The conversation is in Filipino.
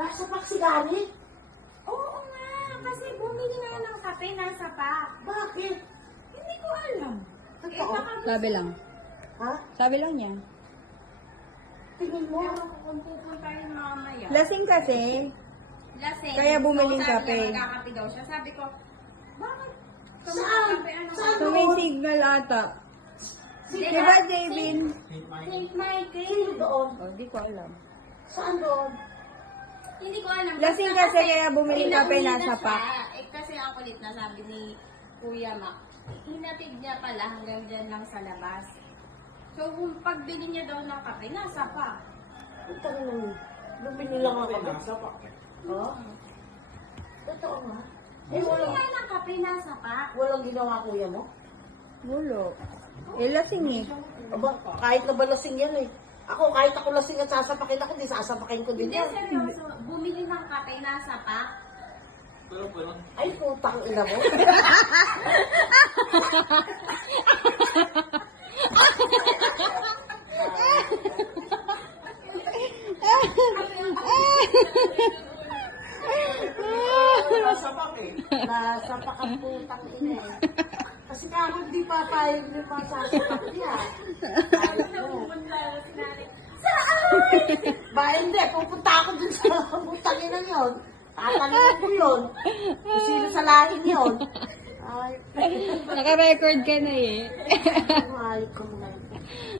Nasapak si Gary? Oo nga, kasi bumili na ng kape, nasa pack. Bakit? Hindi ko alam. Totoo? Sabi lang. Ha? Sabi lang niya. Tingin mo? Pero kung pupunta rin mamaya. Lasing kasi. Lasing. Kaya bumiling So, sabi kape. niya, magkakape daw siya. Sabi ko, bakit? Saan? Saan? So may signal ata. Diba, Javin? St. Michael. Sino doon? Oh, di ko alam. Saan doon? Hindi ko alam. Lasing Basta kasi kaya bumili kape pinauwi na nasa siya. pack. Kasi ang kulit na sabi ni Kuya Mac, hinatid niya pala hanggang dyan lang sa labas. So, kung pagbili niya daw ng kape, nasa pack. Ito naman. Bumili lang ako. Oh? Totoo nga? Eh, Bumili walang, nga ng kape, nasa pack. walang ginawa kuya mo? Gulo. Eh, lasing eh. Aba, kahit na ba lasing yan eh. Ako, kahit ako lasing at sasapakin ako, di sasapakin ko din Hindi, yan. seryoso. Bumili ng kape, nasa pack. Ay, putang ina mo. Nasapakan putang ina eh. Kasi ako di papayag yung mga sasapak niya. Ba, hindi. Pupunta ako dun sa putang ina yun. Tatanungin ko yun. Kung sino sa lahin yun. Ay, Naka-record ka na eh. ay, kung